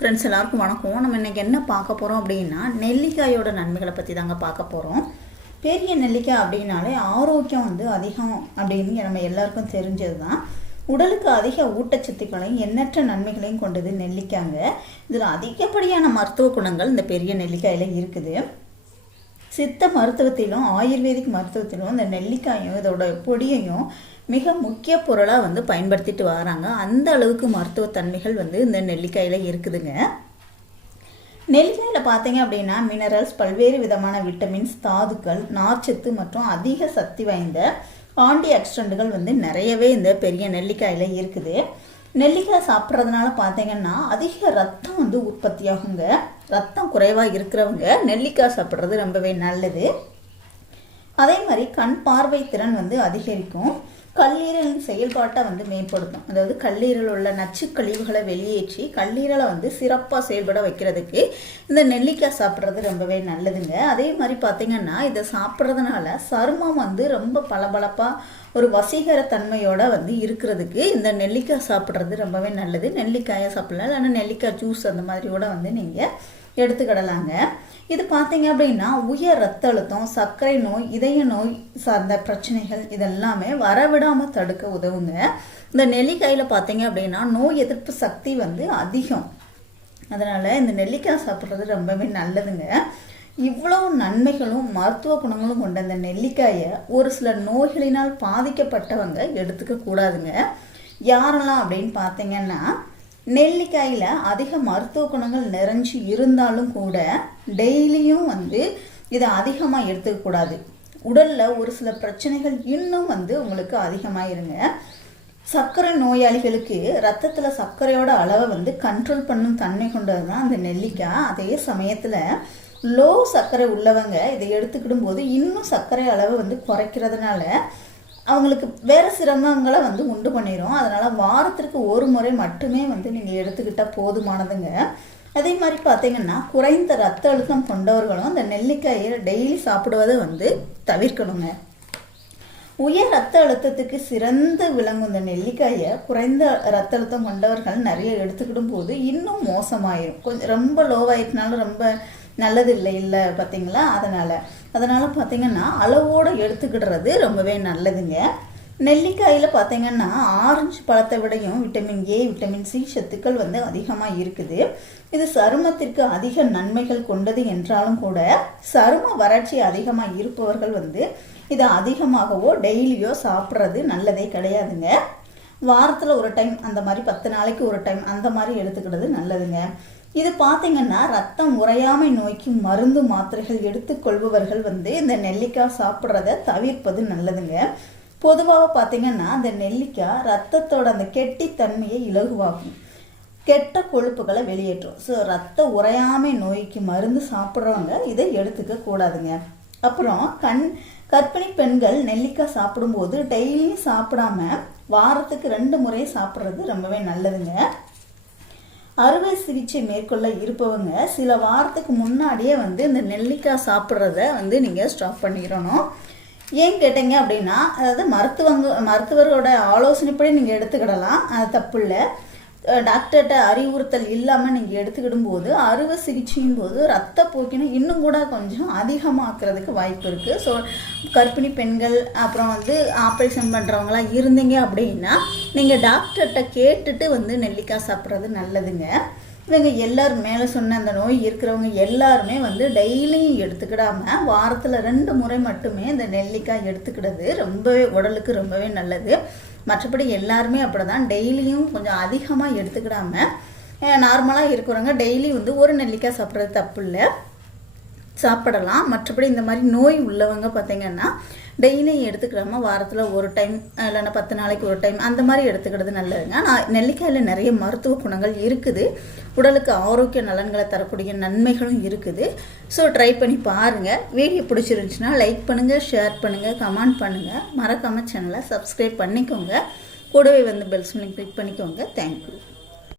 Friends எல்லாருக்கும் வணக்கம். நம்ம இன்றைக்கி என்ன பார்க்க போகிறோம் அப்படின்னா நெல்லிக்காயோட நன்மைகளை பற்றி தாங்க பார்க்க போகிறோம் பெரிய நெல்லிக்காய் அப்படின்னாலே ஆரோக்கியம் வந்து அதிகம் அப்படின்னு நம்ம எல்லாருக்கும் தெரிஞ்சது தான் உடலுக்கு அதிக ஊட்டச்சத்துக்களையும் எண்ணற்ற நன்மைகளையும் கொண்டது நெல்லிக்காங்க. இதில் அதிகப்படியான மருத்துவ குணங்கள் இந்த பெரிய நெல்லிக்காயில் இருக்குது. சித்த மருத்துவத்திலும் ஆயுர்வேதிக் மருத்துவத்திலும் இந்த நெல்லிக்காயும் இதோட பொடியையும் மிக முக்கிய பொருளாக வந்து பயன்படுத்திட்டு வராங்க. அந்த அளவுக்கு மருத்துவத்தன்மைகள் வந்து இந்த நெல்லிக்காயில் இருக்குதுங்க. நெல்லிக்காயில் பார்த்தீங்க அப்படின்னா மினரல்ஸ் பல்வேறு விதமான விட்டமின்ஸ் தாதுக்கள் நார்ச்சத்து மற்றும் அதிக சக்தி வாய்ந்த ஆண்டி ஆக்சிடென்ட்கள் வந்து நிறையவே இந்த பெரிய நெல்லிக்காயில் இருக்குது. நெல்லிக்காய் சாப்பிட்றதுனால பார்த்தீங்கன்னா அதிக ரத்தம் வந்து உற்பத்தியாகுங்க. ரத்தம் குறைவாக இருக்கிறவங்க நெல்லிக்காய் சாப்பிட்றது ரொம்பவே நல்லது. அதே மாதிரி கண் பார்வை திறன் வந்து அதிகரிக்கும். கல்லீரலின் செயல்பாட்டை வந்து மேம்படுத்தும். அதாவது கல்லீரல் உள்ள நச்சு கழிவுகளை வெளியேற்றி கல்லீரலை வந்து சிறப்பாக செயல்பட வைக்கிறதுக்கு இந்த நெல்லிக்காய் சாப்பிட்றது ரொம்பவே நல்லதுங்க. அதே மாதிரி பார்த்தீங்கன்னா இதை சாப்பிட்றதுனால சருமம் வந்து ரொம்ப பளபளப்பாக ஒரு வசீகர தன்மையோட வந்து இருக்கிறதுக்கு இந்த நெல்லிக்காய் சாப்பிட்றது ரொம்பவே நல்லது. நெல்லிக்காயை சாப்பிடலாம். இல்லைன்னா நெல்லிக்காய் ஜூஸ் அந்த மாதிரி கூட வந்து நீங்கள் எடுத்துக்கிடலாங்க. இது பார்த்தீங்க அப்படின்னா உயர் ரத்த அழுத்தம் சர்க்கரை நோய் இதய நோய் சார்ந்த பிரச்சனைகள் இதெல்லாமே வரவிடாமல் தடுக்க உதவுங்க. இந்த நெல்லிக்காயில் பார்த்தீங்க அப்படின்னா நோய் எதிர்ப்பு சக்தி வந்து அதிகம். அதனால் இந்த நெல்லிக்காய் சாப்பிட்றது ரொம்பவே நல்லதுங்க. இவ்வளோ நன்மைகளும் மருத்துவ குணங்களும் கொண்ட இந்த நெல்லிக்காயை ஒரு சில நோய்களினால் பாதிக்கப்பட்டவங்க எடுத்துக்க கூடாதுங்க. யாரெல்லாம் அப்படின்னு பார்த்தீங்கன்னா நெல்லிக்காயில் அதிக மருத்துவ குணங்கள் நிறைஞ்சு இருந்தாலும் கூட டெய்லியும் வந்து இதை அதிகமாக எடுத்துக்கக்கூடாது உடலில் ஒரு சில பிரச்சனைகள் இன்னும் வந்து உங்களுக்கு அதிகமாயிருங்க. சர்க்கரை நோயாளிகளுக்கு ரத்தத்தில் சர்க்கரையோட அளவை வந்து கண்ட்ரோல் பண்ணும் தன்மை கொண்டது தான் அந்த நெல்லிக்காய். அதே சமயத்தில் லோ சர்க்கரை உள்ளவங்க இதை எடுத்துக்கிடும் போது இன்னும் சர்க்கரை அளவை வந்து குறைக்கிறதுனால அவங்களுக்கு வேறு சிரமங்களை வந்து உண்டு பண்ணிடும் அதனால் வாரத்திற்கு ஒரு முறை மட்டுமே வந்து நீங்கள் எடுத்துக்கிட்டால் போதுமானதுங்க. அதே மாதிரி பார்த்தீங்கன்னா குறைந்த ரத்த அழுத்தம் கொண்டவர்களும் அந்த நெல்லிக்காயை டெய்லி சாப்பிடுவதை வந்து தவிர்க்கணுங்க. உயர் ரத்த அழுத்தத்துக்கு சிறந்து விளங்கும் இந்த நெல்லிக்காயை குறைந்த ரத்த அழுத்தம் கொண்டவர்கள் நிறைய எடுத்துக்கிடும் போது இன்னும் மோசமாயிரும். கொஞ்சம் ரொம்ப லோவாயிட்டனாலும் ரொம்ப நல்லது இல்லை இல்லை பார்த்தீங்களா? அதனால் அதனால் பார்த்தீங்கன்னா அளவோடு எடுத்துக்கிடுறது ரொம்பவே நல்லதுங்க. நெல்லிக்காயில் பார்த்தீங்கன்னா ஆரஞ்சு பழத்தை விடையும் விட்டமின் ஏ விட்டமின் சி சத்துக்கள் வந்து அதிகமாக இருக்குது. இது சருமத்திற்கு அதிக நன்மைகள் கொண்டது என்றாலும் கூட சரும வறட்சி அதிகமாக இருப்பவர்கள் வந்து இதை அதிகமாகவோ டெய்லியோ சாப்பிட்றது நல்லதே கிடையாதுங்க. வாரத்தில் ஒரு டைம் அந்த மாதிரி பத்து நாளைக்கு ஒரு டைம் அந்த மாதிரி எடுத்துக்கிறது நல்லதுங்க. இது பார்த்தீங்கன்னா ரத்தம் உறையாமை நோய்க்கு மருந்து மாத்திரைகள் எடுத்துக்கொள்பவர்கள் வந்து இந்த நெல்லிக்காய் சாப்பிட்றத தவிர்ப்பது நல்லதுங்க. பொதுவாக பார்த்தீங்கன்னா அந்த நெல்லிக்காய் ரத்தத்தோட அந்த கெட்டித்தன்மையை இலகுவாகும் கெட்ட கொழுப்புகளை வெளியேற்றும். ஸோ ரத்த உறையாமை நோய்க்கு மருந்து சாப்பிட்றவங்க இதை எடுத்துக்க கூடாதுங்க. அப்புறம் கண் கர்ப்பிணி பெண்கள் நெல்லிக்காய் சாப்பிடும்போது டெய்லியும் சாப்பிடாம வாரத்துக்கு ரெண்டு முறை சாப்பிட்றது ரொம்பவே நல்லதுங்க. அறுவை சிகிச்சை மேற்கொள்ள இருப்பவங்க சில வாரத்துக்கு முன்னாடியே வந்து இந்த நெல்லிக்காய் சாப்பிட்றத வந்து நீங்கள் ஸ்டாப் பண்ணிடணும். ஏன் கேட்டீங்க அப்படின்னா அதாவது மருத்துவங்க மருத்துவரோட ஆலோசனைப்படி நீங்கள் எடுத்துக்கிடலாம். அது தப்பு இல்லை. டாக்டர்கிட்ட அறிவுறுத்தல் இல்லாமல் நீங்கள் எடுத்துக்கிடும் போது அறுவை சிகிச்சையின் போது ரத்த போக்கினா இன்னும் கூட கொஞ்சம் அதிகமாக்குறதுக்கு வாய்ப்பு இருக்குது ஸோ கர்ப்பிணி பெண்கள் அப்புறம் வந்து ஆப்ரேஷன் பண்ணுறவங்களாம் இருந்தீங்க அப்படின்னா நீங்கள் டாக்டர்கிட்ட கேட்டுட்டு வந்து நெல்லிக்காய் சாப்பிட்றது நல்லதுங்க. இவங்க எல்லோரும் மேலே சொன்ன அந்த நோய் இருக்கிறவங்க எல்லாருமே வந்து டெய்லியும் எடுத்துக்கிடாமல் வாரத்தில் ரெண்டு முறை மட்டுமே இந்த நெல்லிக்காய் எடுத்துக்கிடுறது ரொம்பவே உடலுக்கு ரொம்பவே நல்லது. மற்றபடி எல்லாருமே அப்படி தான் டெய்லியும் கொஞ்சம் அதிகமாக எடுத்துக்கிடாமல் நார்மலாக இருக்கிறவங்க டெய்லி வந்து ஒரு நெல்லிக்காய் சாப்பிட்றது தப்பு இல்லை. சாப்பிடலாம். மற்றபடி இந்த மாதிரி நோய் உள்ளவங்க பார்த்தீங்கன்னா டெய்லியும் எடுத்துக்கிறாம வாரத்தில் ஒரு டைம் இல்லைன்னா பத்து நாளைக்கு ஒரு டைம் அந்த மாதிரி எடுத்துக்கிறது நல்லதுங்க. நான் நெல்லிக்காயில் நிறைய மருத்துவ குணங்கள் இருக்குது. உடலுக்கு ஆரோக்கிய நலன்களை தரக்கூடிய நன்மைகளும் இருக்குது. ஸோ ட்ரை பண்ணி பாருங்கள் வீடியோ பிடிச்சிருந்துச்சுன்னா லைக் பண்ணுங்கள் ஷேர் பண்ணுங்கள் கமெண்ட் பண்ணுங்கள் மறக்காமல் சேனலை சப்ஸ்கிரைப் பண்ணிக்கோங்க. கூடவே வந்து பெல்ஸ் கிளிக் பண்ணிக்கோங்க. தேங்க்யூ